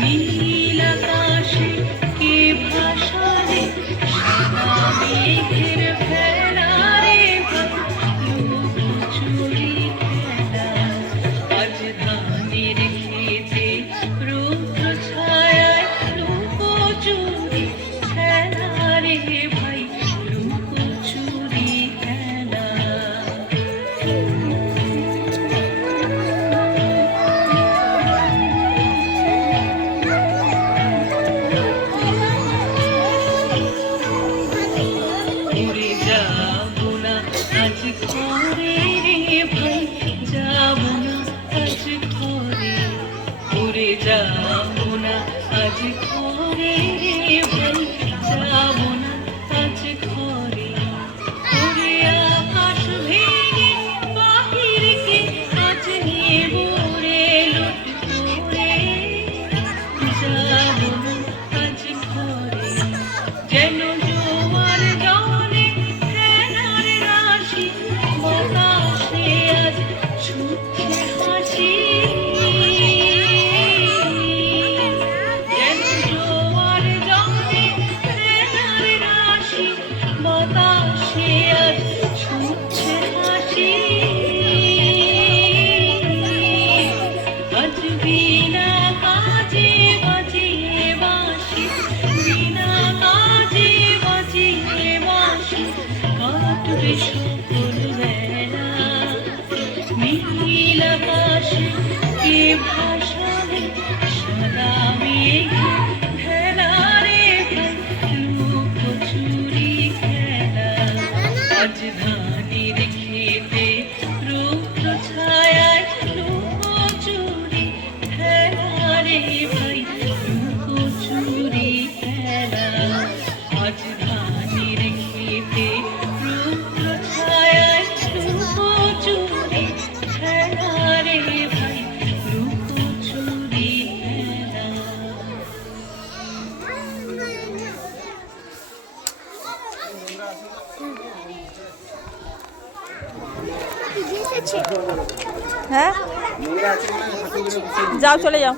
নীল আকাশে কে ভাষা রে, সাদা মেঘের ভেলা রে ভাই, লুকোচুরি খেলা। আজ ধানের খেতে রৌদ্র ছায়ায় লুকোচুরি খেলা রে ভাই, লুকোচুরি খেলা। উড়ে যাবো না আজ ঘরে রে ভাই, যাবো না আজ ঘরে। উড়ে যাবো না আজ ঘরে রে ভাই, যাবো না আজ ঘরে। ওরে আকাশ ভেঙে বাহিরকে আজ নেব রে লুট করে, যাবো না আজ ঘরে। যেন জোয়ার জলে ফেনার রাশি, বাতাসে আজ ছুটছে হাসি। যেন জোয়ার জলে ফেনার রাশি, বাতাসে আজ ছুটছে হাসি। আজ বিনা কাজে বাজিয়ে বাঁশি, বিনা কাজে বাজিয়ে বাঁশি, কাটবে সকল বেলা। নীল আকাশে কে ভাসাবে, সাদা মেঘের ভেলা রে ভাই, লুকোচুরি খেলা। আজ ধানের খেতে রৌদ্র ছায়ায় লুকোচুরি খেলা রে ভাই, লুকোচুরি খেলা। আজ ধানের খেতে রৌদ্র ছায়ায় লুকোচুরি খেলা রে ভাই, লুকোচুরি খেলা। হ্যাঁ, যাও চলে যাও।